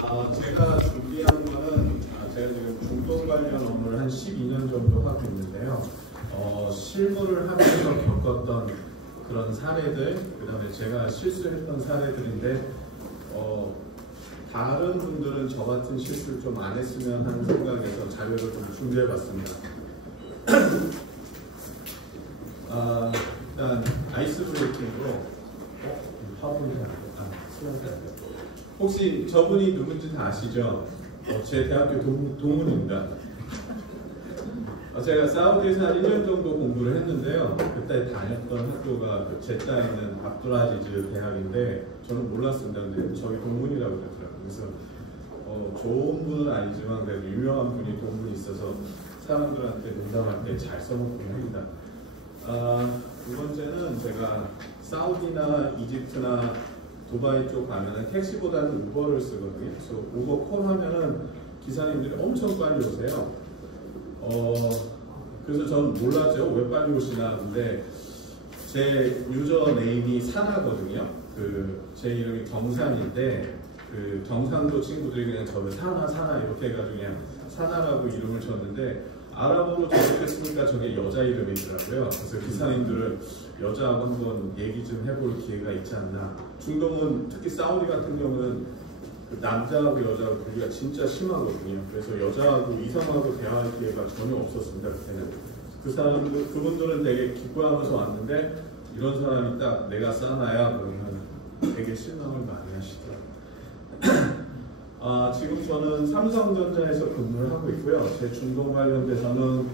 제가 준비한 거는 제가 지금 중동 관련 업무를 한 12년 정도 하고 있는데요. 실무를 하면서 겪었던 그런 사례들, 그 다음에 제가 실수했던 사례들인데 다른 분들은 저 같은 실수를 좀 안 했으면 하는 생각에서 자료를 좀 준비해 봤습니다. 일단 아이스 브레이킹으로 혹시 저분이 누군지 다 아시죠? 제 대학교 동문입니다. 제가 사우디에서 한 1년 정도 공부를 했는데요. 그때 다녔던 학교가 제타에 있는 압두라지즈 대학인데 저는 몰랐습니다. 근데 저기 동문이라고 그러더라고요. 그래서 좋은 분은 아니지만 그래도 유명한 분이 동문이 있어서 사람들한테 농담할 때 잘 써먹긴 합니다. 두 번째는 제가 사우디나 이집트나 두바이 쪽 가면은 택시보다는 우버를 쓰거든요. 그래서 우버 콜 하면은 기사님들이 엄청 빨리 오세요. 그래서 저는 몰랐죠. 왜 빨리 오시나. 근데 제 유저 네임이 사나거든요. 제 이름이 경산인데 경상도 친구들이 그냥 저를 사나 이렇게 해가지고 그냥 사나라고 이름을 줬는데 아랍어로 접속했으니까 저게 여자 이름이더라고요. 그래서 기사님들은 여자하고 한번 얘기 좀 해볼 기회가 있지 않나. 중동은 특히 사우디 같은 경우는 남자하고 여자하고 분리가 진짜 심하거든요. 그래서 여자하고 이성하고 대화할 기회가 전혀 없었습니다. 그때는 그분들은 되게 기뻐하면서 왔는데 이런 사람이 딱 내가 사나야 그러면 되게 실망을 많이 하시더라고요. 지금 저는 삼성전자에서 근무를 하고 있고요. 제 중동 관련돼서는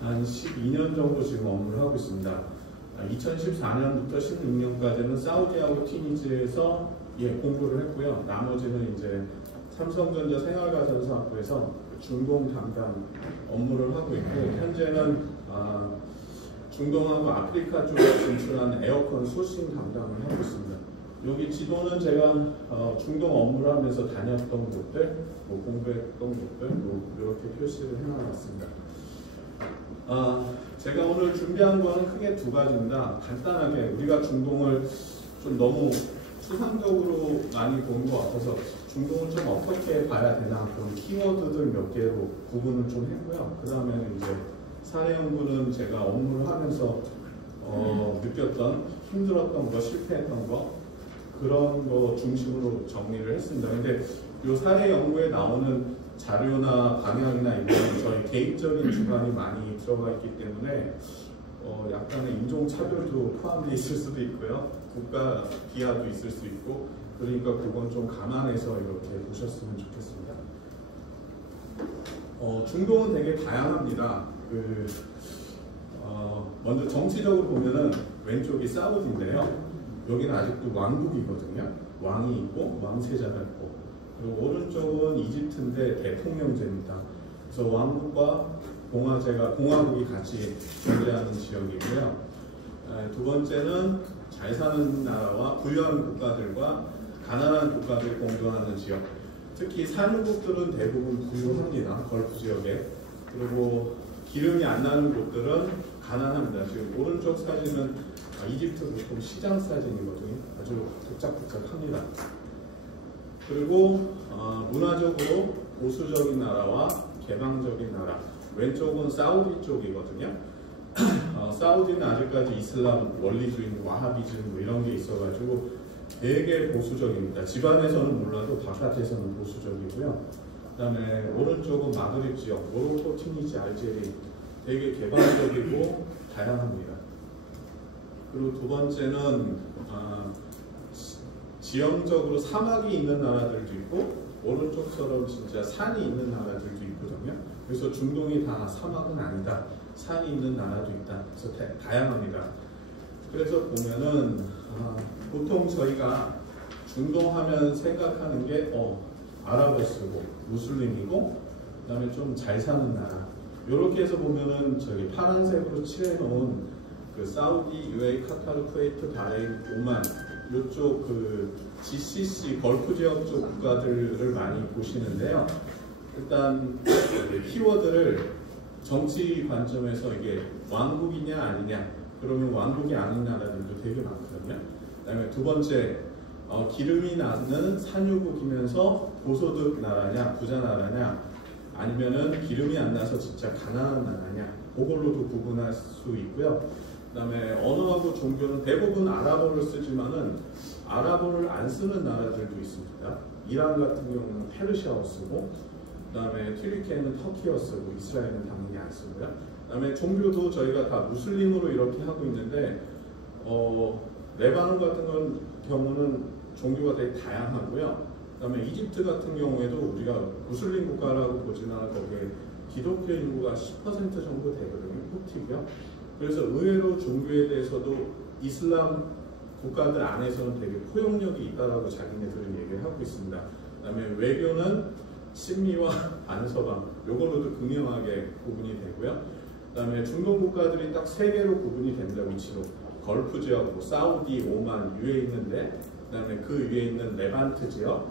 한 12년 정도 지금 업무를 하고 있습니다. 2014년부터 16년까지는 사우디하고 튀니지에서 공부를 했고요. 나머지는 이제 삼성전자 생활가전사업부에서 중동 담당 업무를 하고 있고, 현재는 중동하고 아프리카 쪽에 진출한 에어컨 소싱 담당을 하고 있습니다. 여기 지도는 제가 중동 업무를 하면서 다녔던 곳들, 공부했던 곳들 이렇게 표시를 해놔놨습니다. 제가 오늘 준비한 거는 크게 두 가지입니다. 간단하게 우리가 중동을 좀 너무 추상적으로 많이 보는 것 같아서 중동을 좀 어떻게 봐야 되나 그런 키워드들 몇 개로 구분을 좀 했고요. 그 다음에는 이제 사례 연구는 제가 업무를 하면서 느꼈던 힘들었던 거, 실패했던 거 그런 거 중심으로 정리를 했습니다. 근데 이 사례 연구에 나오는 자료나 방향이나 이런 저희 개인적인 주관이 많이 들어가 있기 때문에 약간의 인종차별도 포함되어 있을 수도 있고요. 국가 기하도 있을 수 있고, 그러니까 그건 좀 감안해서 이렇게 보셨으면 좋겠습니다. 중동은 되게 다양합니다. 먼저 정치적으로 보면은 왼쪽이 사우디인데요. 여기는 아직도 왕국이거든요. 왕이 있고 왕세자가 있고, 그리고 오른쪽은 이집트인데 대통령제입니다. 그래서 왕국과 공화국이 같이 존재하는 지역이고요. 두 번째는 잘 사는 나라와 부유한 국가들과 가난한 국가들이 공존하는 지역. 특히 산유국들은 대부분 부유합니다. 걸프 지역에. 그리고 기름이 안 나는 곳들은 가난합니다. 지금 오른쪽 사진은 이집트 보통 시장 사진이거든요. 아주 복잡합니다. 그리고 문화적으로 보수적인 나라와 개방적인 나라. 왼쪽은 사우디 쪽이거든요. 사우디는 아직까지 이슬람 원리주의, 와하비즘 이런 게 있어가지고 되게 보수적입니다. 집안에서는 몰라도 바깥에서는 보수적이고요. 그 다음에 오른쪽은 마그립 지역, 모로코, 튀니지, 알제리 되게 개방적이고 다양합니다. 그리고 두 번째는 지형적으로 사막이 있는 나라들도 있고 오른쪽처럼 진짜 산이 있는 나라들도 있거든요. 그래서 중동이 다 사막은 아니다. 산이 있는 나라도 있다. 그래서 다양합니다. 그래서 보면은 보통 저희가 중동 하면 생각하는 게 아랍어 쓰고 무슬림이고 그 다음에 좀 잘 사는 나라. 이렇게 해서 보면은 저기 파란색으로 칠해놓은 사우디, UAE, 카타르, 쿠웨이트, 바레인, 오만 이쪽 GCC 걸프 지역 쪽 국가들을 많이 보시는데요. 일단 키워드를 정치 관점에서 이게 왕국이냐 아니냐, 그러면 왕국이 아닌 나라들도 되게 많거든요. 그 다음에 두 번째 기름이 나는 산유국이면서 고소득 나라냐, 부자 나라냐, 아니면은 기름이 안 나서 진짜 가난한 나라냐, 그걸로도 구분할 수 있고요. 그다음에 언어하고 종교는 대부분 아랍어를 쓰지만은 아랍어를 안 쓰는 나라들도 있습니다. 이란 같은 경우는 페르시아어 쓰고, 그다음에 튀르키예는 터키어 쓰고, 이스라엘은 당연히 안 쓰고요. 그다음에 종교도 저희가 다 무슬림으로 이렇게 하고 있는데, 레바논 같은 경우는 종교가 되게 다양하고요. 그다음에 이집트 같은 경우에도 우리가 무슬림 국가라고 보지만 거기에 기독교 인구가 10% 정도 되거든요. 후티고요. 그래서 의외로 종교에 대해서도 이슬람 국가들 안에서는 되게 포용력이 있다라고 자기네들은 얘기를 하고 있습니다. 그다음에 외교는 친미와 반서방 요걸로도 극명하게 구분이 되고요. 그다음에 중동 국가들이 딱 세 개로 구분이 됩니다. 위치로 걸프 지역, 뭐 사우디, 오만, UAE 있는데, 그다음에 그 위에 있는 레반트 지역,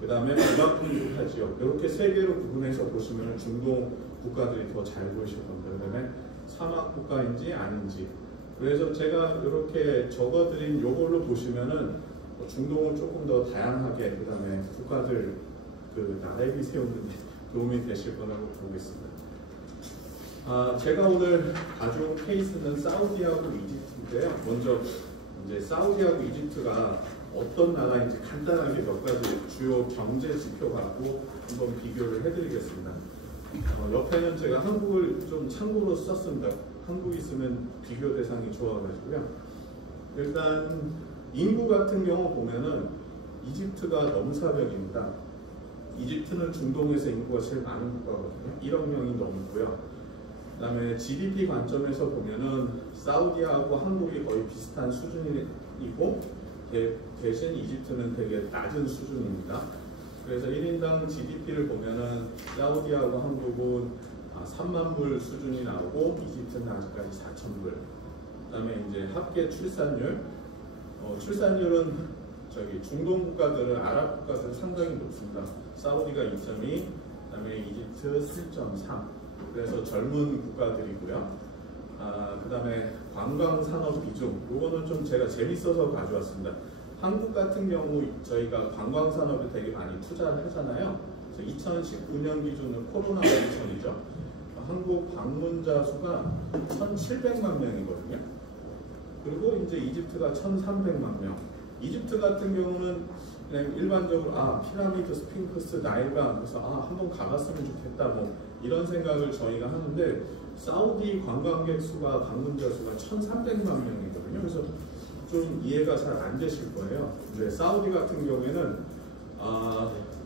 그다음에 북아프리카 지역, 이렇게 세 개로 구분해서 보시면 중동 국가들이 더 잘 보이실 겁니다. 그다음에 사막 국가인지 아닌지. 그래서 제가 이렇게 적어드린 요걸로 보시면은 중동을 조금 더 다양하게, 그다음에 국가들 그 나라비 세우는 데 도움이 되실 거라고 보고 있습니다. 제가 오늘 가져온 케이스는 사우디하고 이집트인데요. 먼저 이제 사우디하고 이집트가 어떤 나라인지 간단하게 몇 가지 주요 경제 지표 갖고 한번 비교를 해드리겠습니다. 옆에는 제가 한국을 좀 참고로 썼습니다. 한국이 있으면 비교 대상이 좋아가지고요. 일단 인구 같은 경우 보면은 이집트가 넘사벽입니다. 이집트는 중동에서 인구가 제일 많은 국가거든요. 1억 명이 넘고요. 그 다음에 GDP 관점에서 보면은 사우디하고 한국이 거의 비슷한 수준이고, 대신 이집트는 되게 낮은 수준입니다. 그래서 1인당 GDP를 보면은 사우디하고 한국은 3만 불 수준이 나오고, 이집트는 아직까지 4천 불. 그 다음에 이제 합계 출산율, 출산율은 저기 중동 국가들은, 아랍 국가들은 상당히 높습니다. 사우디가 2.2, 그 다음에 이집트 3.3. 그래서 젊은 국가들이고요. 그 다음에 관광산업 비중, 이거는 좀 제가 재밌어서 가져왔습니다. 한국 같은 경우 저희가 관광산업에 되게 많이 투자를 하잖아요. 그래서 2019년 기준으로 코로나 전이죠. 한국 방문자 수가 1,700만 명이거든요. 그리고 이제 이집트가 1,300만 명. 이집트 같은 경우는 그냥 일반적으로 피라미드, 스핑크스, 나일강, 그래서 한번 가봤으면 좋겠다, 뭐 이런 생각을 저희가 하는데, 사우디 관광객 수가, 방문자 수가 1,300만 명이거든요. 그래서 좀 이해가 잘 안 되실 거예요. 근데 사우디 같은 경우에는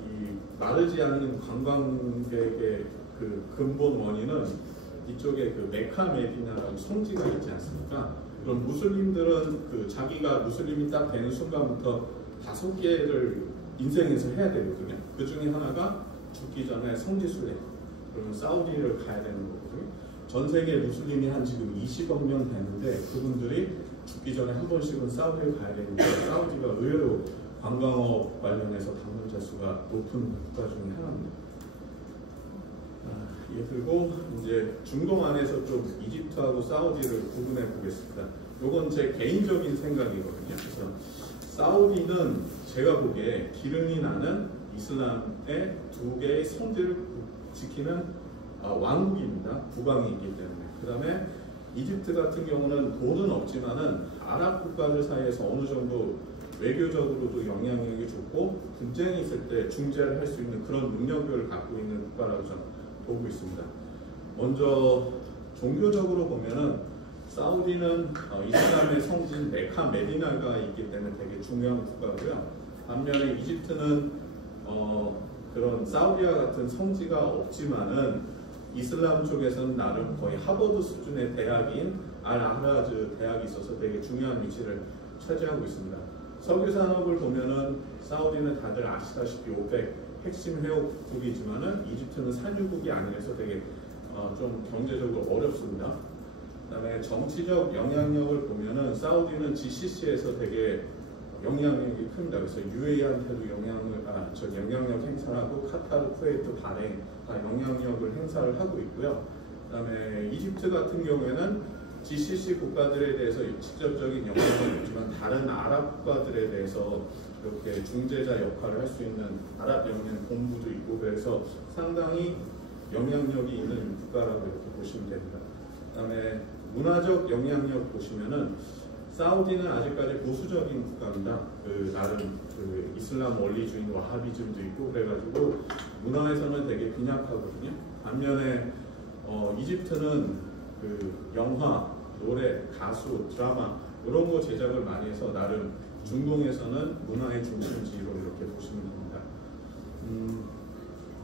이 마르지 않는 관광객의 그 근본 원인은 이쪽에 그 메카 메디나라는 성지가 있지 않습니까? 그럼 무슬림들은 그 자기가 무슬림이 딱 되는 순간부터 5개를 인생에서 해야 되거든요. 그 중에 하나가 죽기 전에 성지순례. 그러면 사우디를 가야 되는 거거든요. 전 세계 무슬림이 한 지금 20억 명 되는데, 그분들이 죽기 전에 한 번씩은 사우디를 가야 되는데, 사우디가 의외로 관광업 관련해서 방문자 수가 높은 국가 중에 하나입니다. 그리고 이제 중동 안에서 좀 이집트하고 사우디를 구분해 보겠습니다. 이건 제 개인적인 생각이거든요. 그래서 사우디는 제가 보기에 기름이 나는 이슬람의 2개의 성지를 지키는 왕국입니다. 국왕이기 때문에. 그 다음에 이집트 같은 경우는 돈은 없지만은 아랍 국가들 사이에서 어느 정도 외교적으로도 영향력이 좋고, 분쟁이 있을 때 중재를 할 수 있는 그런 능력을 갖고 있는 국가라고 저는 보고 있습니다. 먼저 종교적으로 보면은 사우디는 이슬람의 성지인 메카 메디나가 있기 때문에 되게 중요한 국가고요. 반면에 이집트는 그런 사우디와 같은 성지가 없지만은 이슬람 쪽에서는 나름 거의 하버드 수준의 대학인 알-아흐라즈 대학이 있어서 되게 중요한 위치를 차지하고 있습니다. 석유 산업을 보면은 사우디는 다들 아시다시피 오펙 핵심 회원국이지만은 이집트는 산유국이 아니라서 되게 좀 경제적으로 어렵습니다. 그다음에 정치적 영향력을 보면은 사우디는 GCC에서 되게 영향력이 큽니다. 그래서 UAE한테도 영향력 행사를 하고, 카타르, 쿠웨이트, 바레인 다 영향력을 행사를 하고 있고요. 그다음에 이집트 같은 경우에는 GCC 국가들에 대해서 직접적인 영향은 없지만 다른 아랍 국가들에 대해서 이렇게 중재자 역할을 할 수 있는 아랍 연맹 본부도 있고 그래서 상당히 영향력이 있는 국가라고 이렇게 보시면 됩니다. 그다음에 문화적 영향력 보시면은 사우디는 아직까지 보수적인 국가입니다. 나름 이슬람 원리주의 와하비즘도 있고 그래가지고 문화에서는 되게 빈약하거든요. 반면에 이집트는 영화, 노래, 가수, 드라마 이런 거 제작을 많이 해서 나름 중동에서는 문화의 중심지로 이렇게 보시면 됩니다.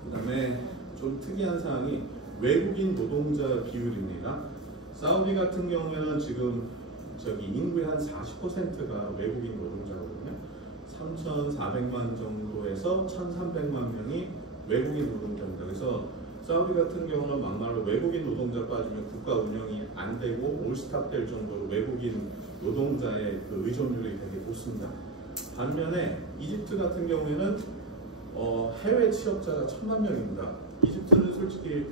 그다음에 좀 특이한 사항이 외국인 노동자 비율입니다. 사우디 같은 경우에는 지금 인구의 한 40%가 외국인 노동자거든요. 3,400만 정도에서 1,300만 명이 외국인 노동자입니다. 그래서 사우디 같은 경우는 막말로 외국인 노동자 빠지면 국가 운영이 안 되고 올스탑 될 정도로 외국인 노동자의 의존율이 되게 높습니다. 반면에 이집트 같은 경우에는 해외 취업자가 1,000만 명입니다. 이집트는 솔직히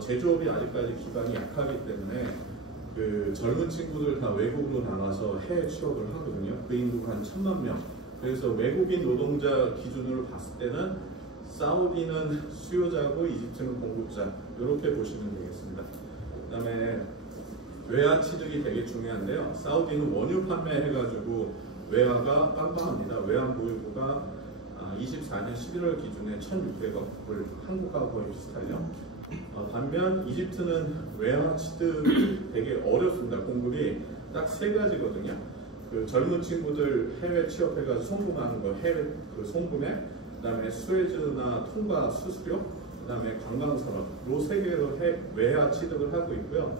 제조업이 아직까지 기반이 약하기 때문에 젊은 친구들 다 외국으로 나가서 해외 취업을 하거든요. 그 인구가 한 1,000만 명. 그래서 외국인 노동자 기준으로 봤을 때는 사우디는 수요자고 이집트는 공급자 이렇게 보시면 되겠습니다. 그 다음에 외화 취득이 되게 중요한데요. 사우디는 원유 판매해가지고 외화가 빵빵합니다. 외환 보유고가 24년 11월 기준에 1,600억을 한국하고 거의 비슷하죠. 반면 이집트는 외화 취득이 되게 어렵습니다. 공급이 딱 3가지거든요. 젊은 친구들 해외 취업해가지고 송금하는 거 해외 송금액, 그다음에 수혜주나 통과 수수료, 그다음에 관광산업 요 3개로 외화 취득을 하고 있고요.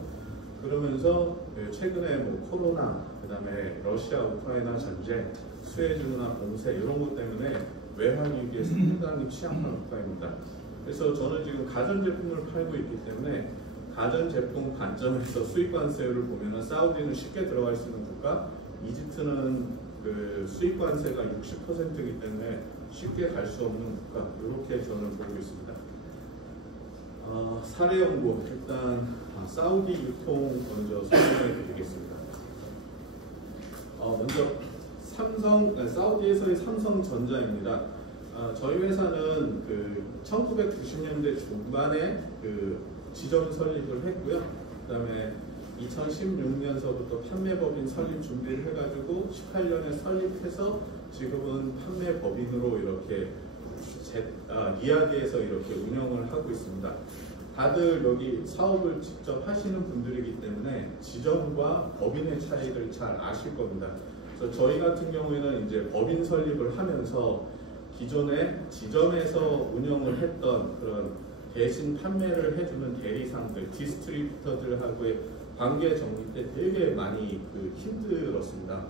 그러면서 최근에 코로나, 그다음에 러시아 우크라이나 전쟁, 수혜주나 봉쇄 이런 것 때문에 외환 위기에 상당히 취약한 국가입니다. 그래서 저는 지금 가전제품을 팔고 있기 때문에 가전제품 관점에서 수입관세를 보면 사우디는 쉽게 들어갈 수 있는 국가, 이집트는 수입관세가 60%이기 때문에 쉽게 갈 수 없는 국가, 이렇게 저는 보고 있습니다. 사례 연구, 일단 사우디 유통 먼저 설명해 드리겠습니다. 먼저 사우디에서의 삼성전자입니다. 저희 회사는 1990년대 중반에 지점 설립을 했고요. 그다음에 2016년서부터 판매법인 설립 준비를 해가지고 18년에 설립해서 지금은 판매법인으로 이렇게 리야드에서 이렇게 운영을 하고 있습니다. 다들 여기 사업을 직접 하시는 분들이기 때문에 지점과 법인의 차이를 잘 아실 겁니다. 그래서 저희 같은 경우에는 이제 법인 설립을 하면서 기존에 지점에서 운영을 했던 그런 대신 판매를 해주는 대리상들, 디스트리뷰터들하고의 관계 정리 때 되게 많이 힘들었습니다.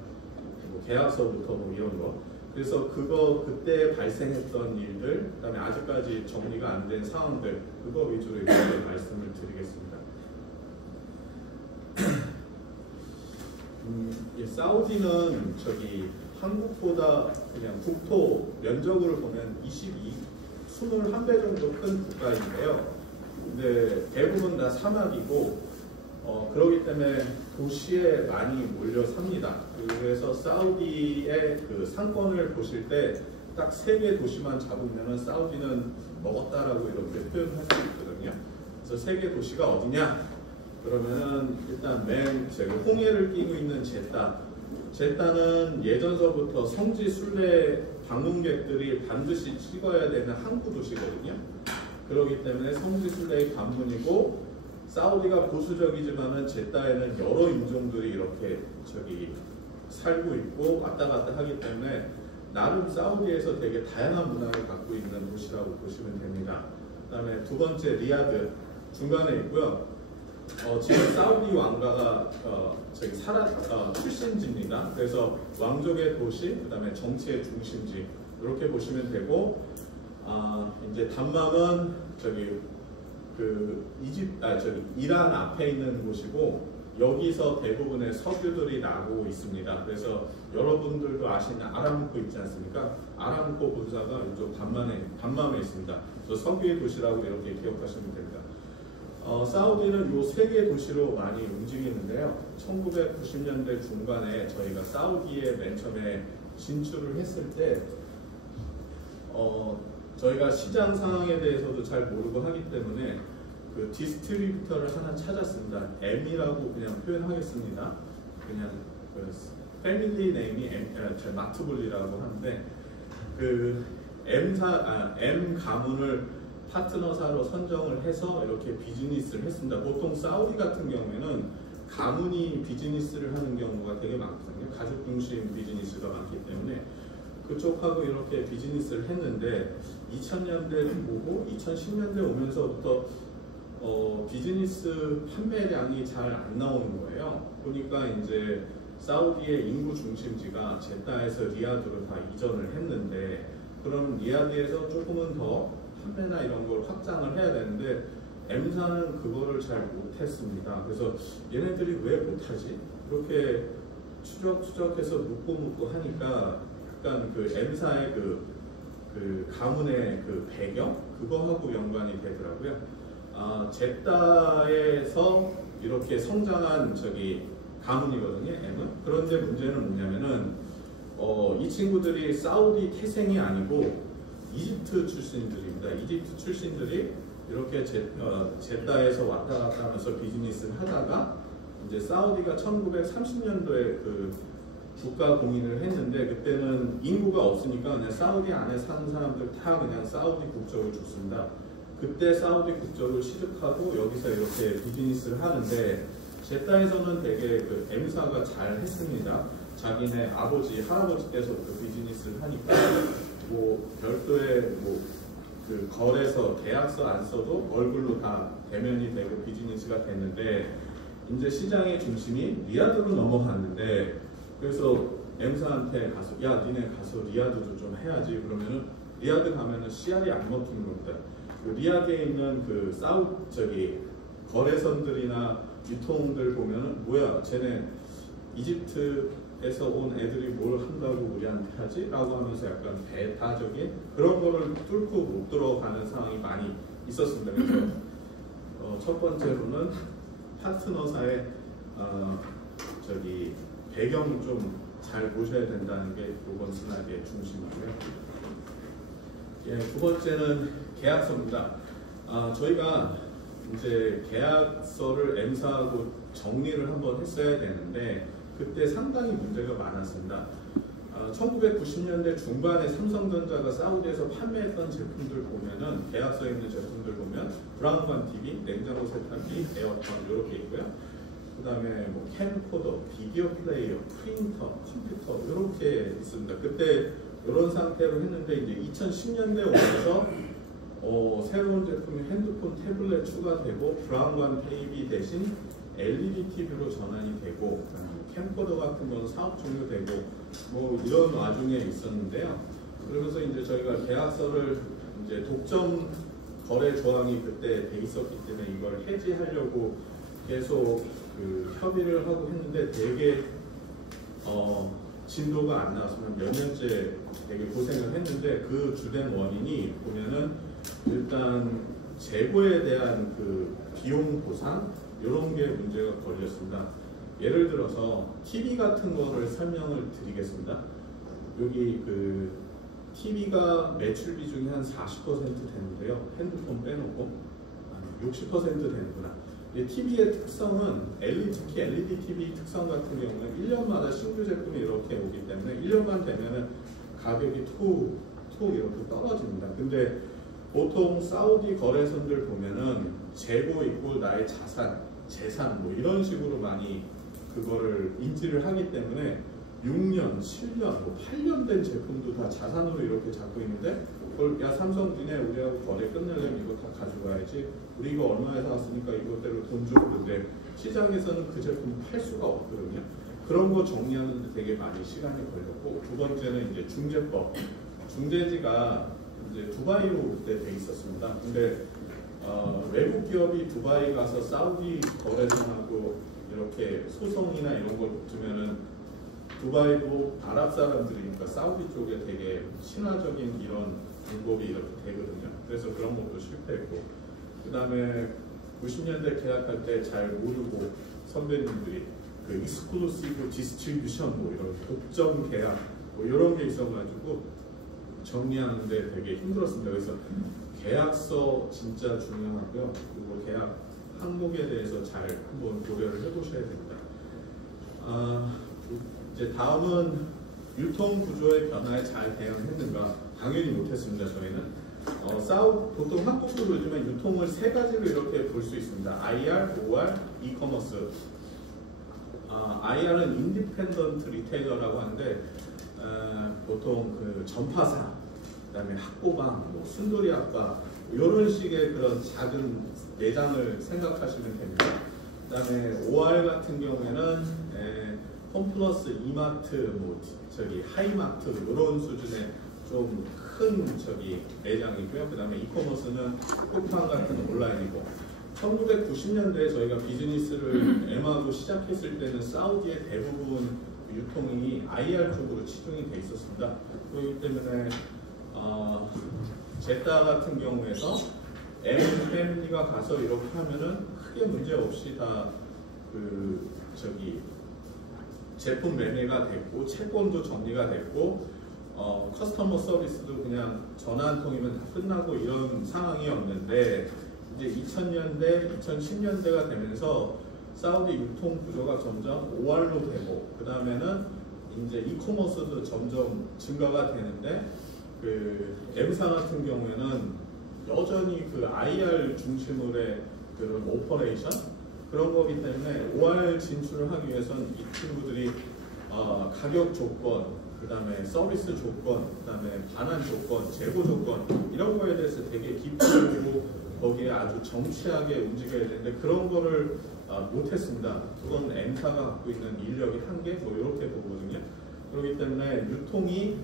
계약서부터 이런 거. 그래서 그때 발생했던 일들, 그다음에 아직까지 정리가 안 된 상황들, 그거 위주로 이렇게 말씀을 드리겠습니다. 사우디는 한국보다 그냥 국토 면적으로 보면 21배 정도 큰 국가인데요. 근데 대부분 다 사막이고 그렇기 때문에 도시에 많이 몰려 삽니다. 그래서 사우디의 상권을 보실 때 딱 3개 도시만 잡으면 사우디는 먹었다라고 이렇게 표현할 수 있거든요. 그래서 3개 도시가 어디냐? 그러면은 일단 홍해를 끼고 있는 제따는 예전서부터 성지 순례 방문객들이 반드시 찍어야 되는 항구 도시거든요. 그렇기 때문에 성지 순례의 관문이고, 사우디가 보수적이지만은 제따에는 여러 인종들이 이렇게 살고 있고 왔다 갔다 하기 때문에 나름 사우디에서 되게 다양한 문화를 갖고 있는 도시라고 보시면 됩니다. 그다음에 두 번째 리야드 중간에 있고요. 지금 사우디 왕가가 출신지입니다. 그래서 왕족의 도시, 그다음에 정치의 중심지 이렇게 보시면 되고, 이제 담맘은 이란 앞에 있는 곳이고 여기서 대부분의 석유들이 나고 있습니다. 그래서 여러분들도 아시는 아람코 있지 않습니까? 아람코 본사가 이쪽 담맘에 있습니다. 그래서 석유의 도시라고 이렇게 기억하시면 됩니다. 사우디는 요 세 개 도시로 많이 움직이는데요. 1990년대 중반에 저희가 사우디에 맨 처음에 진출을 했을 때 저희가 시장 상황에 대해서도 잘 모르고 하기 때문에 그 디스트리뷰터를 하나 찾았습니다. M이라고 그냥 표현하겠습니다. 그냥 그 패밀리 네임이 마트블리라고 하는데 그 M 가문을 파트너사로 선정을 해서 이렇게 비즈니스를 했습니다. 보통 사우디 같은 경우에는 가문이 비즈니스를 하는 경우가 되게 많거든요. 가족 중심 비즈니스가 많기 때문에 그쪽하고 이렇게 비즈니스를 했는데 2000년대 보고 2010년대 오면서부터 비즈니스 판매량이 잘 안 나오는 거예요. 보니까 이제 사우디의 인구 중심지가 제타에서 리야드로 다 이전을 했는데 그럼 리야드에서 조금은 더 판매나 이런 걸 확장을 해야 되는데 M사는 그거를 잘 못했습니다. 그래서 얘네들이 왜 못하지? 이렇게 추적해서 묻고 하니까 약간 그 M사의 그 가문의 그 배경 그거하고 연관이 되더라고요. 제타에서 이렇게 성장한 가문이거든요. M은. 그런데 문제는 뭐냐면은 이 친구들이 사우디 태생이 아니고 이집트 출신들입니다. 이집트 출신들이 이렇게 제타에서 왔다 갔다 하면서 비즈니스를 하다가 이제 사우디가 1930년도에 그 국가 공인을 했는데 그때는 인구가 없으니까 그냥 사우디 안에 사는 사람들 다 그냥 사우디 국적을 줬습니다. 그때 사우디 국적을 취득하고 여기서 이렇게 비즈니스를 하는데 제타에서는 되게 그 M사가 잘 했습니다. 자기네 아버지, 할아버지께서부터 비즈니스를 하니까 뭐 별도의 그 거래서 계약서 안 써도 얼굴로 다 대면이 되고 비즈니스가 됐는데 이제 시장의 중심이 리야드로 넘어갔는데 그래서 M사한테 가서 야 니네 가서 리야드도 좀 해야지. 그러면은 리야드 가면은 씨알이 안 먹히는 겁니다. 그 리야드에 있는 그 거래선들이나 유통들 보면은 뭐야 쟤네 이집트에서 온 애들이 뭘 한다고 우리한테 하지? 라고 하면서 약간 배타적인 그런 거를 뚫고 못 들어가는 상황이 많이 있었습니다. 그래서 첫 번째로는 파트너사의 배경 좀 잘 보셔야 된다는 게 이번 스나드의 중심이고요. 예, 두 번째는 계약서입니다. 저희가 이제 계약서를 M사하고 정리를 한번 했어야 되는데 그때 상당히 문제가 많았습니다. 1990년대 중반에 삼성전자가 사우디에서 판매했던 제품들 보면은 계약서에 있는 제품들 보면 브라운관 TV, 냉장고 세탁기, 에어컨 이렇게 있고요. 그 다음에 뭐 캠코더, 비디오 플레이어, 프린터, 컴퓨터 이렇게 있습니다. 그때 이런 상태로 했는데 이제 2010년대 오면서 새로운 제품이 핸드폰, 태블릿 추가되고 브라운관 TV 대신 LED TV로 전환이 되고 캠코더 같은 건 사업 종료되고 뭐 이런 와중에 있었는데요. 그러면서 이제 저희가 계약서를 이제 독점 거래 조항이 그때 돼 있었기 때문에 이걸 해지하려고 계속 그 협의를 하고 했는데 되게 진도가 안 나왔으면 몇 년째 되게 고생을 했는데 그 주된 원인이 보면은 일단 재고에 대한 그 비용 보상 이런 게 문제가 걸렸습니다. 예를 들어서 TV 같은 거를 설명을 드리겠습니다. 여기 그 TV가 매출 비중이 한 40% 되는데요. 핸드폰 빼놓고 60% 되는구나. TV의 특성은 특히 LED TV 특성 같은 경우는 1년마다 신규 제품이 이렇게 오기 때문에 1년만 되면은 가격이 툭 이렇게 떨어집니다. 근데 보통 사우디 거래선들 보면은 재고 있고 나의 재산 뭐 이런 식으로 많이 그거를 인지를 하기 때문에 6년, 7년, 뭐 8년 된 제품도 다 자산으로 이렇게 잡고 있는데 야 삼성 니네 우리하고 거래 끝내려면 이거 다 가져가야지 우리 이거 얼마에 사왔으니까 이거대로 돈 주고 그런데 시장에서는 그 제품 팔 수가 없거든요. 그런 거 정리하는데 되게 많이 시간이 걸렸고 두 번째는 이제 중재법. 중재지가 이제 두바이로 그때 돼 있었습니다. 근데 외국 기업이 두바이 가서 사우디 거래선하고 이렇게 소송이나 이런 걸 붙으면은 두바이도 아랍 사람들이니까 사우디 쪽에 되게 신화적인 이런 방법이 이렇게 되거든요. 그래서 그런 것도 실패했고 그 다음에 90년대 계약할 때 잘 모르고 선배님들이 그 익스클루시브 디스트리뷰션 뭐 이런 독점 계약 뭐 이런 게 있어가지고 정리하는데 되게 힘들었습니다. 그래서 계약서 진짜 중요하고요. 그리고 계약 항목에 대해서 잘 한번 고려를 해보셔야 됩니다. 이제 다음은 유통 구조의 변화에 잘 대응했는가? 당연히 못했습니다. 저희는 보통 한국도 요즘에 유통을 세 가지로 이렇게 볼 수 있습니다. IR, OR, 이커머스. IR은 인디펜던트 리테일러라고 하는데 보통 그 전파사, 그다음에 학고방, 뭐 순돌이 아빠 이런 식의 그런 작은 매장을 생각하시면 됩니다. 그다음에 OR 같은 경우에는 홈플러스, 이마트, 뭐 저기 하이마트 이런 수준의 좀 큰 매장이고요. 그다음에 이커머스는 쿠팡 같은 온라인이고. 1990년대에 저희가 비즈니스를 에마도 시작했을 때는 사우디의 대부분 유통이 IR 쪽으로 치중이 돼 있었습니다. 그렇기 때문에 제타 같은 경우에서 M 패밀리가 가서 이렇게 하면은 크게 문제 없이 다 제품 매매가 됐고 채권도 정리가 됐고 커스터머 서비스도 그냥 전화 한 통이면 다 끝나고 이런 상황이었는데 이제 2000년대, 2010년대가 되면서 사우디 유통 구조가 점점 OR로 되고 그 다음에는 이제 이커머스도 점점 증가가 되는데 M사 같은 경우에는 여전히 IR 중심으로의 그런 오퍼레이션 그런 거기 때문에 OR 진출을 하기 위해서는 이 친구들이 가격 조건, 그 다음에 서비스 조건, 그 다음에 반환 조건, 재고 조건 이런 거에 대해서 되게 깊이 보고 거기에 아주 정치하게 움직여야 되는데 그런 거를 못했습니다. 그건 M사가 갖고 있는 인력의 한계 뭐 이렇게 보거든요. 그렇기 때문에 유통이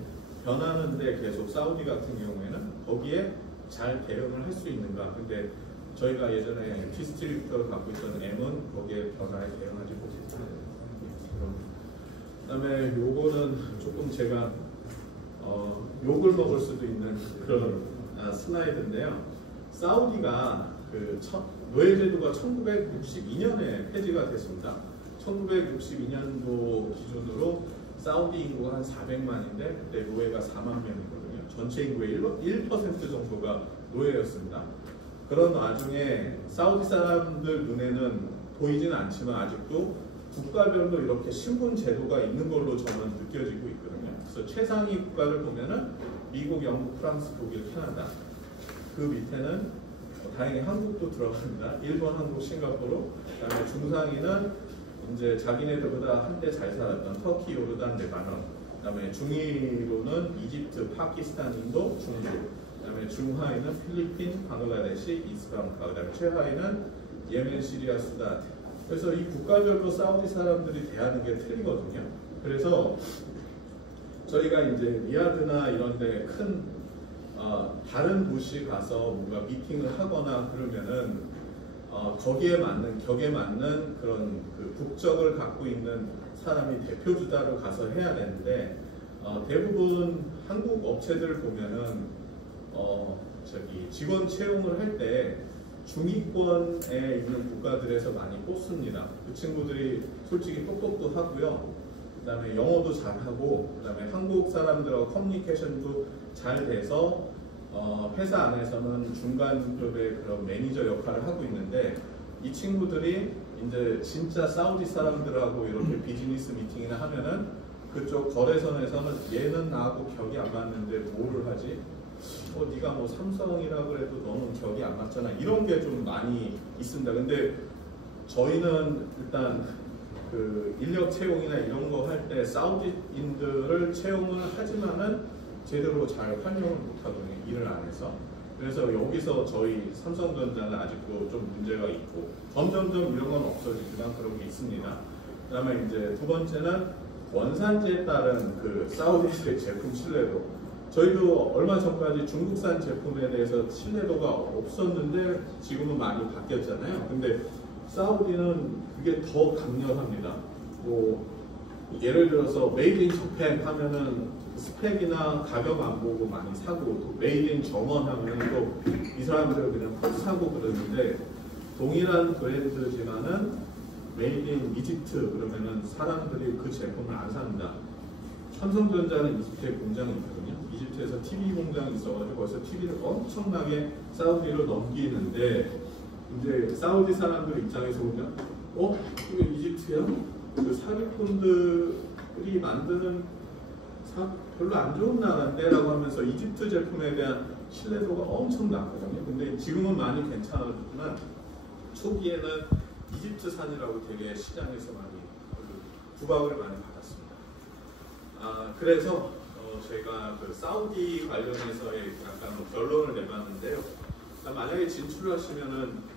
변하는데 계속 사우디 같은 경우에는 거기에 잘 대응을 할 수 있는가. 근데 저희가 예전에 디스트리뷰터를 갖고 있던 M은 거기에 변화에 대응하지 못했다. 그 다음에 요거는 조금 제가 욕을 먹을 수도 있는 그런 슬라이드인데요. 사우디가 노예제도가 1962년에 폐지가 됐습니다. 1962년도 기준으로 사우디 인구가 한 400만인데 그때 노예가 4만 명이거든요. 전체 인구의 1% 정도가 노예였습니다. 그런 와중에 사우디 사람들 눈에는 보이지는 않지만 아직도 국가별로 이렇게 신분 제도가 있는 걸로 저는 느껴지고 있거든요. 그래서 최상위 국가를 보면은 미국, 영국, 프랑스, 독일, 캐나다. 그 밑에는 다행히 한국도 들어갑니다. 일본, 한국, 싱가포르. 그다음에 중상위는 이제 자기네들보다 한때 잘 살았던 터키, 요르단, 레바논. 그다음에 중위로는 이집트, 파키스탄, 인도, 중국. 그다음에 중하위는 필리핀, 방글라데시, 이스랑카. 그다음에 최하위는 예멘, 시리아, 수단. 그래서 이 국가별로 사우디 사람들이 대하는 게 틀리거든요. 그래서 저희가 이제 리야드나 이런 데 큰 다른 도시 가서 뭔가 미팅을 하거나 그러면은 거기에 맞는 격에 맞는 그런 국적을 갖고 있는 사람이 대표주다로 가서 해야 되는데 대부분 한국 업체들 보면은 직원 채용을 할 때 중위권에 있는 국가들에서 많이 뽑습니다. 그 친구들이 솔직히 똑똑도 하고요. 그 다음에 영어도 잘하고, 그 다음에 한국 사람들하고 커뮤니케이션도 잘 돼서 회사 안에서는 중간급의 그런 매니저 역할을 하고 있는데 이 친구들이 이제 진짜 사우디 사람들하고 이렇게 비즈니스 미팅이나 하면은 그쪽 거래선에서는 얘는 나하고 격이 안 맞는데 뭐를 하지? 네가 뭐 삼성이라 그래도 너는 격이 안 맞잖아. 이런 게 좀 많이 있습니다. 근데 저희는 일단 인력 채용이나 이런 거 할 때 사우디인들을 채용을 하지만은 제대로 잘 활용을 못하거든요. 일을 안 해서. 그래서 여기서 저희 삼성전자는 아직도 좀 문제가 있고 점점점 이런 건 없어지지만 그런 게 있습니다. 그 다음에 이제 두 번째는 원산지에 따른 사우디의 제품 신뢰도. 저희도 얼마 전까지 중국산 제품에 대해서 신뢰도가 없었는데 지금은 많이 바뀌었잖아요. 근데 사우디는 그게 더 강력합니다. 뭐 예를 들어서 메이드 인 저펜 하면은 스펙이나 가격 안 보고 많이 사고 또 메이드 인 저먼 하면 또 이 사람들 그냥 팍 사고 그러는데 동일한 브랜드지만은 메이드 인 이집트 그러면은 사람들이 그 제품을 안 삽니다. 삼성전자는 이집트에 공장이 있거든요. 이집트에서 TV 공장이 있어가지고 거기서 TV를 엄청나게 사우디로 넘기는데 이제 사우디 사람들 입장에서 보면 이거 이집트야? 그 사기꾼들이 만드는 별로 안 좋은 나라인데 라고 하면서 이집트 제품에 대한 신뢰도가 엄청 낮거든요. 근데 지금은 많이 괜찮아졌지만 초기에는 이집트산이라고 되게 시장에서 많이 구박을 많이 받았습니다. 그래서 제가 그 사우디 관련해서의 약간 결론을 내봤는데요. 만약에 진출하시면은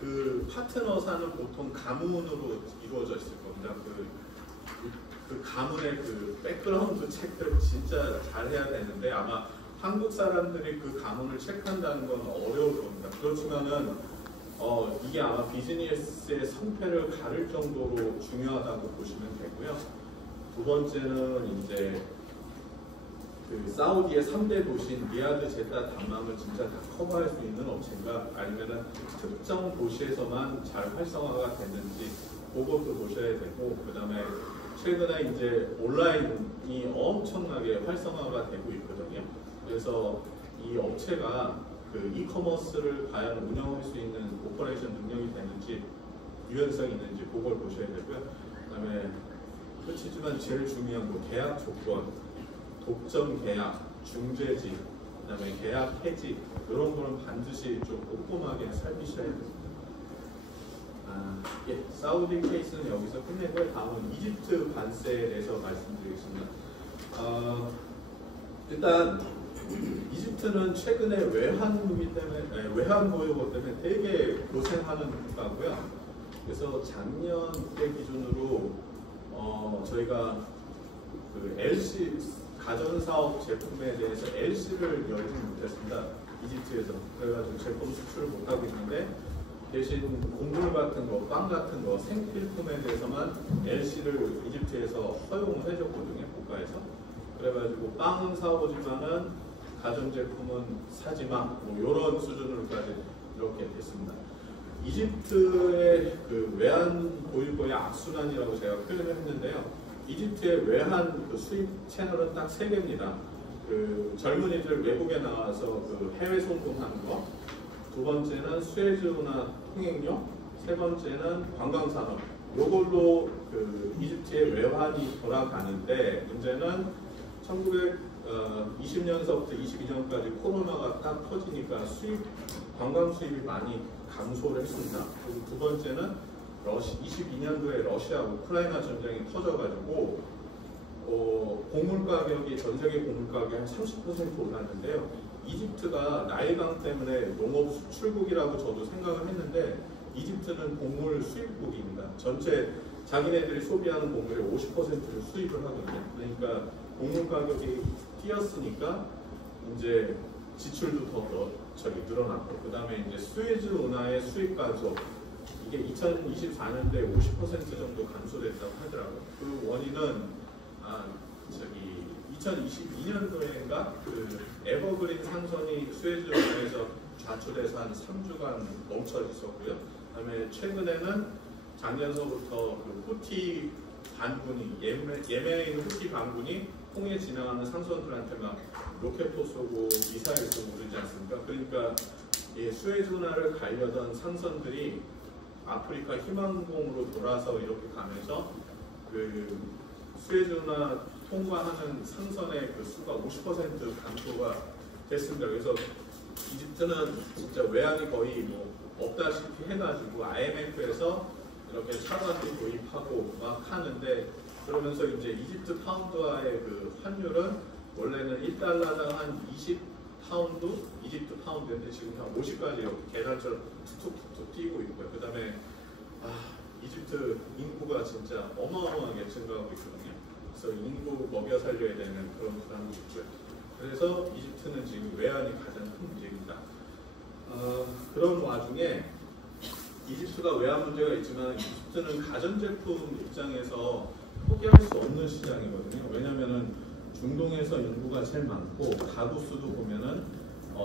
그 파트너사는 보통 가문으로 이루어져 있을 겁니다. 그 가문의 그 백그라운드 체크를 진짜 잘 해야 되는데 아마 한국 사람들이 그 가문을 체크한다는 건 어려울 겁니다. 그렇지만은 이게 아마 비즈니스의 성패를 가를 정도로 중요하다고 보시면 되고요. 두 번째는 이제 그 사우디의 3대 도시인 리야드, 제다, 담맘을 진짜 다 커버할 수 있는 업체인가 아니면은 특정 도시에서만 잘 활성화가 됐는지 그것도 보셔야 되고, 그 다음에 최근에 이제 온라인이 엄청나게 활성화가 되고 있거든요. 그래서 이 업체가 그 이커머스를 과연 운영할 수 있는 오퍼레이션 능력이 되는지 유연성이 있는지 그걸 보셔야 되고요. 그 다음에 끝이지만 제일 중요한 거 계약 조건, 독점 계약, 중재지, 그 다음에 계약 해지 이런 거는 반드시 좀 꼼꼼하게 살피셔야 됩니다. 예, 사우디 케이스는 여기서 끝내고요. 다음은 이집트 관세에 대해서 말씀드리겠습니다. 일단 이집트는 최근에 외환 보유고 때문에 되게 고생하는 국가고요. 그래서 작년 때 기준으로 저희가 그 LC 가전사업 제품에 대해서 LC를 열지 못했습니다. 이집트에서. 그래가지고 제품 수출을 못하고 있는데 대신 곡물 같은 거, 빵 같은 거, 생필품에 대해서만 LC를 이집트에서 허용을 해줬거든요. 국가에서. 그래가지고 빵은 사오지만은 가전제품은 사지마, 뭐 이런 수준으로까지 이렇게 됐습니다. 이집트의 그 외환 보유고의 악순환이라고 제가 표현을 했는데요. 이집트의 외환 그 수입 채널은 딱 3개입니다. 그 젊은이들 외국에 나와서 그 해외 송금하는 거, 두 번째는 수에즈운하 통행료, 세 번째는 관광산업. 요걸로 그 이집트의 외환이 돌아가는데 문제는 1920년서부터 22년까지 코로나가 딱 터지니까 관광 수입이 많이 감소를 했습니다. 그리고 두 번째는 22년도에 러시아 우크라이나 전쟁이 터져가지고 곡물 가격이 전 세계 곡물 가격이 한 30% 올랐는데요. 이집트가 나일강 때문에 농업 수출국이라고 저도 생각을 했는데 이집트는 곡물 수입국입니다. 전체 자기네들이 소비하는 곡물의 50%를 수입을 하거든요. 그러니까 곡물 가격이 뛰었으니까 이제 지출도 더 늘어났고, 그 다음에 이제 수에즈 운하의 수입 감소, 이게 2024년도에 50% 정도 감소됐다고 하더라고요. 그 원인은 2022년도에인가 그 에버그린 상선이 수에즈 운하에서 좌초돼서 한 3주간 멈춰 있었고요. 그다음에 최근에는 작년서부터 그 후티 반군이 예멘에 있는 후티 반군이 홍해 지나가는 상선들한테 막 로켓포 쏘고 미사일 쏘고 그러지 않습니까? 그러니까 수에즈 운하를 가려던 상선들이 아프리카 희망봉으로 돌아서 이렇게 가면서 그 수에즈 운하 통과하는 상선의 그 수가 50% 감소가 됐습니다. 그래서 이집트는 진짜 외환이 거의 뭐 없다시피 해가지고 IMF에서 이렇게 차관비 도입하고 막 하는데, 그러면서 이제 이집트 파운드와의 그 환율은 원래는 1달러당 한 20파운드, 이집트 파운드인데 지금 한 50까지 이렇게 계단처럼 툭툭툭 뛰고 있고요. 그 다음에 이집트 인구가 진짜 어마어마하게 증가하고 있거든요. 그래서 인구 먹여 살려야 되는 그런 부담이 있고요. 그래서 이집트는 지금 외환이 가장 큰 문제입니다. 그런 와중에 이집트가 외환 문제가 있지만 이집트는 가전제품 입장에서 포기할 수 없는 시장이거든요. 왜냐하면 중동에서 인구가 제일 많고 가구 수도 보면은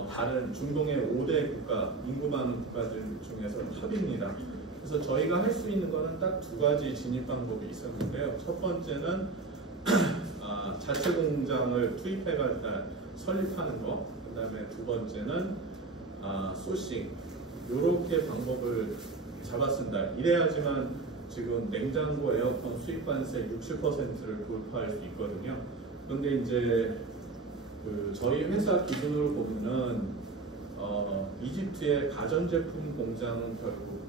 다른 중동의 5대 국가, 인구 많은 국가들 중에서 탑입니다. 그래서 저희가 할 수 있는 거는 딱 두 가지 진입 방법이 있었는데요. 첫 번째는 자체 공장을 투입해가지고 설립하는 거, 그 다음에 두 번째는 소싱, 이렇게 방법을 잡았습니다. 이래야지만 지금 냉장고, 에어컨 수입 관세 60%를 돌파할 수 있거든요. 그런데 이제 저희 회사 기준으로 보면은 이집트의 가전제품 공장은 결국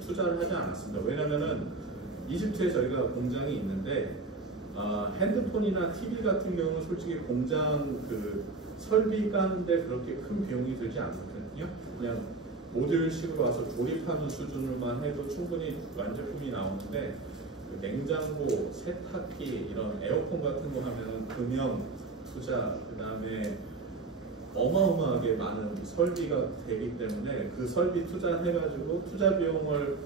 투자를 하지 않았습니다. 왜냐면은 이집트에 저희가 공장이 있는데 핸드폰이나 TV 같은 경우는 솔직히 공장 설비가인데 그렇게 큰 비용이 들지 않거든요. 그냥 모듈식으로 와서 조립하는 수준으로만 해도 충분히 완제품이 나오는데 냉장고, 세탁기, 이런 에어컨 같은 거 하면은 금형, 투자, 그 다음에 어마어마하게 많은 설비가 되기 때문에 그 설비 투자해가지고 투자 비용을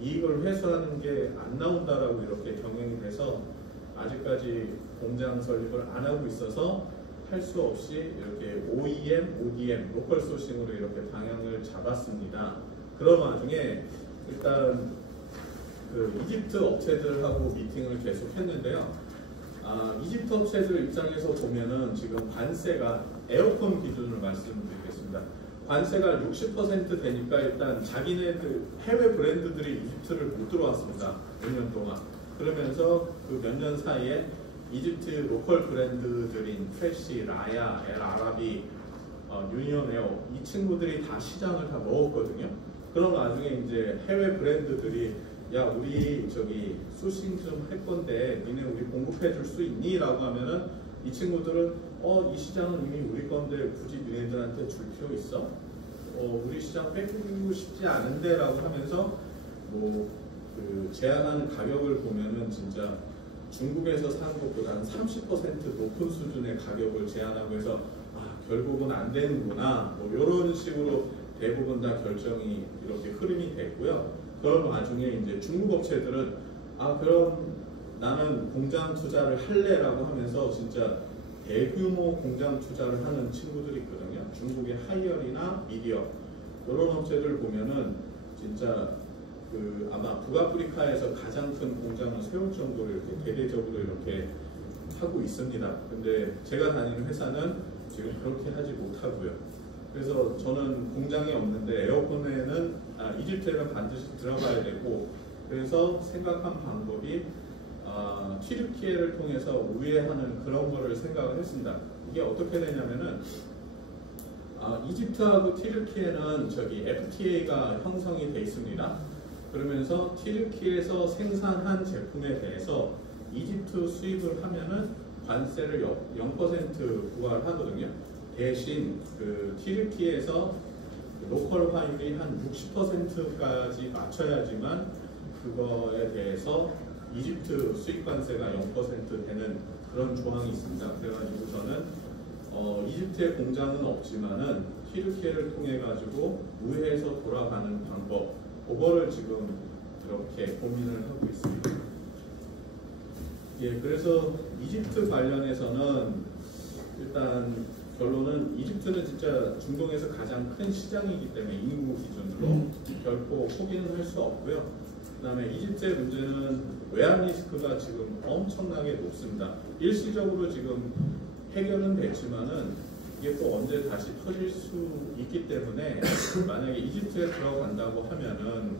이익을 회수하는 게 안 나온다라고 이렇게 경영이 돼서 아직까지 공장 설립을 안 하고 있어서 할 수 없이 이렇게 OEM, ODM, 로컬 소싱으로 이렇게 방향을 잡았습니다. 그런 와중에 일단 이집트 업체들하고 미팅을 계속 했는데요. 이집트 업체들 입장에서 보면은 지금 관세가 에어컨 기준으로 말씀드리겠습니다. 관세가 60% 되니까 일단 자기네들 해외 브랜드들이 이집트를 못 들어왔습니다. 몇 년 동안. 그러면서 그 몇 년 사이에 이집트 로컬 브랜드들인 프레시, 라야, 엘 아라비, 유니온에어 이 친구들이 다 시장을 다 먹었거든요. 그런 와중에 이제 해외 브랜드들이 야 우리 저기 소싱 좀 할 건데 니네 우리 공급해 줄 수 있니? 라고 하면은 이 친구들은 이 시장은 이미 우리 건데 굳이 니네들한테 줄 필요 있어? 우리 시장 뺏기고 싶지 않은데 라고 하면서 제한하는 가격을 보면은 진짜 중국에서 사는 것보다 한 30% 높은 수준의 가격을 제한하고 해서 결국은 안 되는구나 이런 식으로 대부분 다 결정이 이렇게 흐름이 됐고요. 그런 와중에 이제 중국 업체들은 그럼 나는 공장 투자를 할래라고 하면서 진짜 대규모 공장 투자를 하는 친구들이 있거든요. 중국의 하이얼이나 미디어 이런 업체들 보면은 진짜 아마 북아프리카에서 가장 큰 공장을 세울 정도로 이렇게 대대적으로 이렇게 하고 있습니다. 근데 제가 다니는 회사는 지금 그렇게 하지 못하고요. 그래서 저는 공장이 없는데 에어컨에는 이집트에는 반드시 들어가야 되고 그래서 생각한 방법이 튀르키예를 통해서 우회하는 그런 거를 생각을 했습니다. 이게 어떻게 되냐면은 이집트하고 튀르키예는 FTA가 형성이 돼 있습니다. 그러면서 튀르키예에서 생산한 제품에 대해서 이집트 수입을 하면은 관세를 0% 부과하거든요. 대신 튀르키예에서 로컬 화율이 한 60%까지 맞춰야지만 그거에 대해서 이집트 수입 관세가 0% 되는 그런 조항이 있습니다. 그래가지고 저는 이집트의 공장은 없지만은 튀르키예를 통해 가지고 우회해서 돌아가는 방법, 그거를 지금 이렇게 고민을 하고 있습니다. 예, 그래서 이집트 관련해서는 일단 결론은 이집트는 진짜 중동에서 가장 큰 시장이기 때문에 인구 기준으로 결코 포기는 할 수 없고요. 그 다음에 이집트의 문제는 외환 리스크가 지금 엄청나게 높습니다. 일시적으로 지금 해결은 됐지만은 이게 또 언제 다시 터질 수 있기 때문에 만약에 이집트에 들어간다고 하면은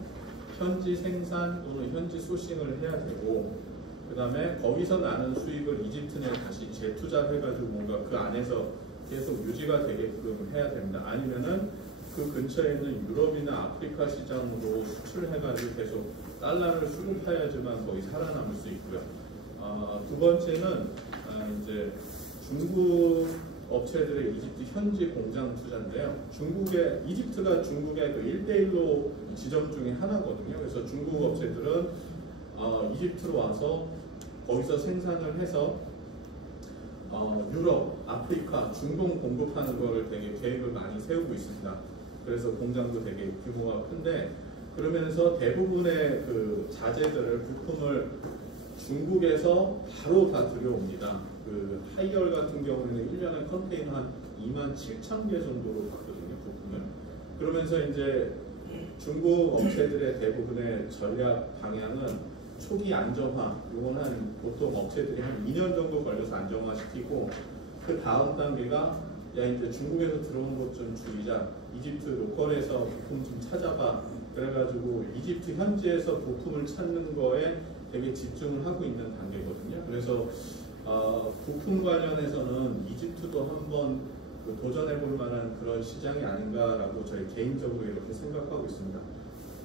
현지 생산 또는 현지 소싱을 해야 되고 그 다음에 거기서 나는 수익을 이집트 내에 다시 재투자해가지고 뭔가 그 안에서 계속 유지가 되게끔 해야 됩니다. 아니면은 그 근처에 있는 유럽이나 아프리카 시장으로 수출해가지고 계속 달러를 수급해야지만 거의 살아남을 수 있고요. 두 번째는 이제 중국 업체들의 이집트 현지 공장 투자인데요. 이집트가 중국의 1대1로 지점 중에 하나거든요. 그래서 중국 업체들은 이집트로 와서 거기서 생산을 해서 유럽, 아프리카, 중동 공급하는 거를 되게 계획을 많이 세우고 있습니다. 그래서 공장도 되게 규모가 큰데 그러면서 대부분의 그 자재들을 부품을 중국에서 바로 다 들여옵니다. 그 하이얼 같은 경우에는 1년에 컨테이너 한 27,000개 정도로 받거든요, 부품을. 그러면서 이제 중국 업체들의 대부분의 전략 방향은 초기 안정화, 요건 한 보통 업체들이 한 2년 정도 걸려서 안정화시키고 그 다음 단계가 야 이제 중국에서 들어온 것 좀 줄이자, 이집트 로컬에서 부품 좀 찾아봐, 그래가지고 이집트 현지에서 부품을 찾는 거에 되게 집중을 하고 있는 단계거든요. 그래서 부품 관련해서는 이집트도 한번 도전해 볼 만한 그런 시장이 아닌가라고 저희 개인적으로 이렇게 생각하고 있습니다.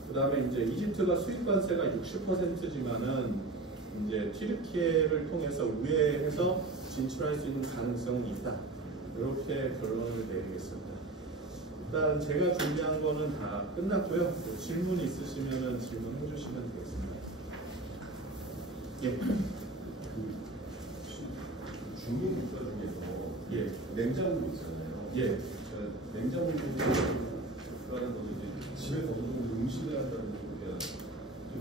그 다음에 이제 이집트가 수입 관세가 60%지만은 이제 튀르키예를 통해서 우회해서 진출할 수 있는 가능성은 있다. 이렇게 결론을 내리겠습니다. 일단 제가 준비한 거는 다 끝났고요. 질문 있으시면은 질문해 주시면 되겠습니다. 예. 중국 국가 중에서 예. 냉장고 있잖아요. 예. 냉장고 국가는 거기 이제 집에서 어느 정도 음식을 한다는 게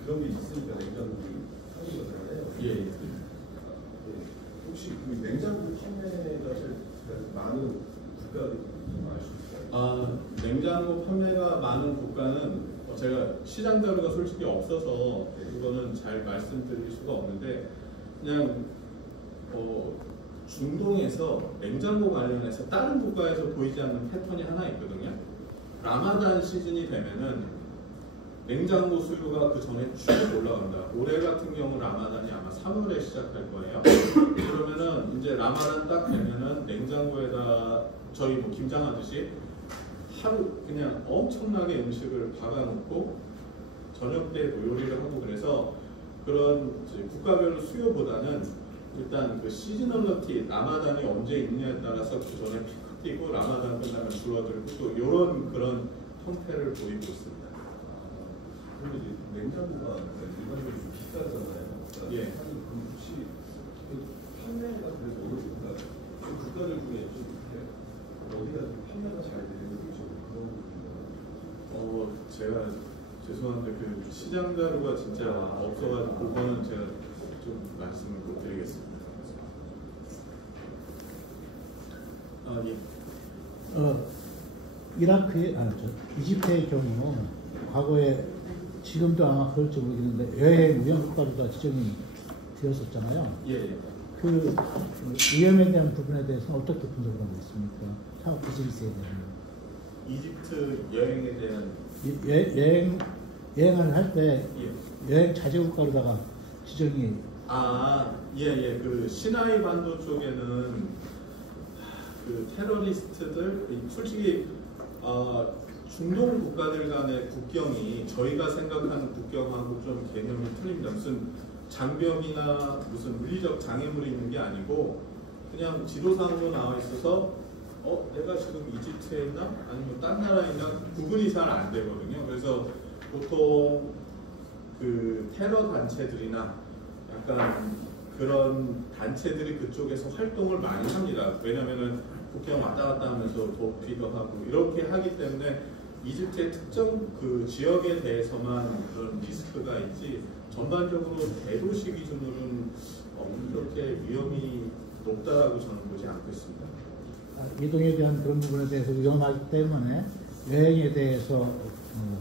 그런 게 있으니까 냉장고를 하는 거잖아요. 예. 혹시 그 냉장고 판매가 제일 많은 국가들이 좀 알 수 있어요? 냉장고 판매가 많은 국가는 제가 시장 자료가 솔직히 없어서 그거는 잘 말씀드릴 수가 없는데, 그냥 중동에서 냉장고 관련해서 다른 국가에서 보이지 않는 패턴이 하나 있거든요. 라마단 시즌이 되면은 냉장고 수요가 그 전에 쭉 올라간다. 올해 같은 경우 라마단이 아마 3월에 시작할 거예요. 그러면은 이제 라마단 딱 되면은 냉장고에다 저희 뭐 김장하듯이 하루 그냥 엄청나게 음식을 박아놓고 저녁 때 뭐 요리를 하고, 그래서 그런 이제 국가별로 수요보다는 일단 그 시즈널러티, 라마단이 언제 있느냐에 따라서 그 전에 피크 뛰고 라마단 끝나면 줄어들고 또 이런 그런 형태를 보이고 있습니다. 그런데 이제 냉장고가 일반적으로 좀 비싸잖아요. 예. 혹시 그 판매가 그래서 어느 국가, 그 국가들 중에 좀 어디가 좀 판매가 잘 되는 음식 그런 부분인가요? 제가 죄송한데 그 시장 자료가 진짜 없어가지고 그거는 제가 좀 말씀을 못 드리겠습니다. 예. 이집트의 경우 과거에 지금도 아마 그럴지 모르겠는데 여행 위험 국가로도 지정이 되었었잖아요. 예. 그 위험에 대한 부분에 대해서는 어떻게 분석을 하고 있습니까? 사업 비즈니스에 대한. 이집트 여행에 대한 여행을 할 때 예. 여행 자제 국가로다가 지정이. 예. 그 시나이 반도 쪽에는 그 테러리스트들, 솔직히 중동 국가들 간의 국경이 저희가 생각하는 국경하고 좀 개념이 틀립니다. 무슨 장벽이나 무슨 물리적 장애물이 있는 게 아니고 그냥 지도상으로 나와 있어서 내가 지금 이집트에 있나? 아니면 딴 나라에 있나? 구분이 잘 안 되거든요. 그래서 보통 그 테러 단체들이나 약간 그런 단체들이 그쪽에서 활동을 많이 합니다. 왜냐면은 국경 왔다 갔다 하면서 돕기도 하고 이렇게 하기 때문에 이집트의 특정 그 지역에 대해서만 그런 리스크가 있지 전반적으로 대도시 기준으로는 이렇게 위험이 높다라고 저는 보지 않고 있습니다. 이동에 대한 그런 부분에 대해서 위험하기 때문에 여행에 대해서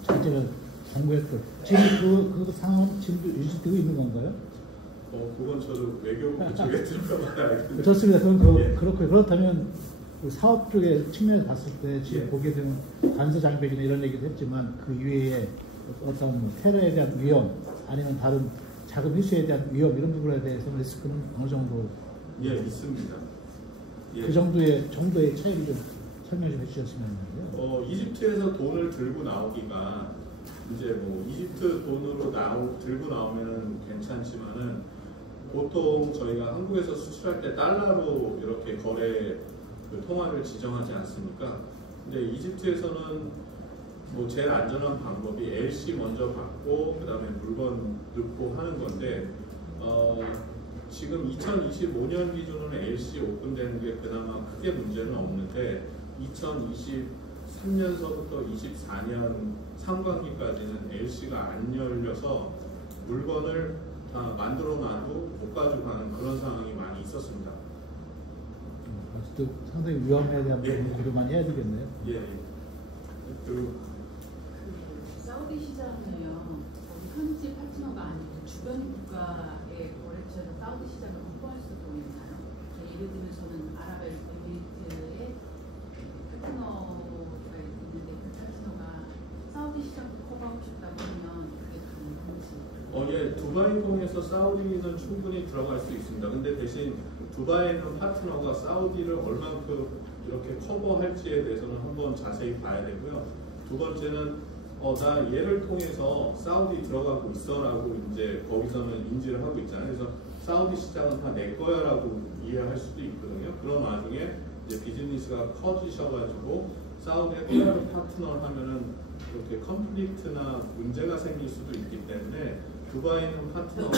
자제를 권고했고 지금 그 상황은 지금도 유지되고 있는 건가요? 그건 저도 외교부 쪽에 들어가봐야 알겠는데. 좋습니다. 그럼 예. 그렇고요. 그렇다면 그 사업 쪽의 측면에서 봤을 때 지금 예. 보게 되면 관세 장벽이나 이런 얘기도 했지만 그 이외에 어떤 테러에 대한 위험 아니면 다른 자금 회수에 대한 위험 이런 부분에 대해서는 리스크는 어느 정도 있습니다. 예. 그 정도의 차이를 좀 설명 좀 해주셨으면 하는데요. 이집트에서 돈을 들고 나오기가 이제 뭐 이집트 돈으로 들고 나오면 괜찮지만은 보통 저희가 한국에서 수출할 때 달러로 이렇게 거래 그 통화를 지정하지 않습니까? 근데 이집트에서는 뭐 제일 안전한 방법이 LC 먼저 받고 그 다음에 물건 넣고 하는 건데 지금 2025년 기준으로는 LC 오픈되는 게 그나마 크게 문제는 없는데 2023년서부터 24년 상반기까지는 LC가 안 열려서 물건을 만들어놔도 못 가지고 가는 그런 상황이 많이 있었습니다. 아직도 상당히 위험에 대한 예. 부분을 고려 많이 해야 되겠네요. 예. 그리고 그 사우디 시장은요, 거기 현지 파트너가 아니고 주변 국가의 거래처에서 사우디 시장을 확보할 수도 있나요? 예를 들면 저는 아랍에미리트의 파트너가 있는데 그 파트너가 사우디 시장도 커버하고 싶다고 하면 그게 가능한지. 예, 두바이 통해서 사우디는 충분히 들어갈 수 있습니다. 근데 대신 두바이에 있는 파트너가 사우디를 얼만큼 이렇게 커버할지에 대해서는 한번 자세히 봐야 되고요. 두 번째는 나 얘를 통해서 사우디 들어가고 있어라고 이제 거기서는 인지를 하고 있잖아요. 그래서 사우디 시장은 다 내 거야라고 이해할 수도 있거든요. 그런 와중에 이제 비즈니스가 커지셔가지고 사우디에 또 다른 파트너를 하면은 이렇게 컨플릭트나 문제가 생길 수도 있기 때문에 두바이에 있는 파트너가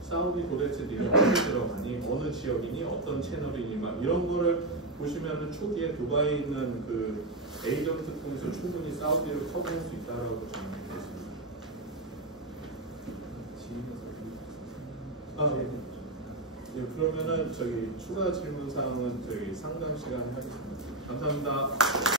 사우디 도대체 네가 어디 들어가니, 어느 지역이니, 어떤 채널이니 막 이런 거를 보시면은 초기에 두바이에 있는 그 에이전트 통해서 충분히 사우디를 커버할 수 있다라고 저는 믿습니다. 예, 그러면은 저기 추가 질문 사항은 저희 상담 시간에 하겠습니다. 감사합니다.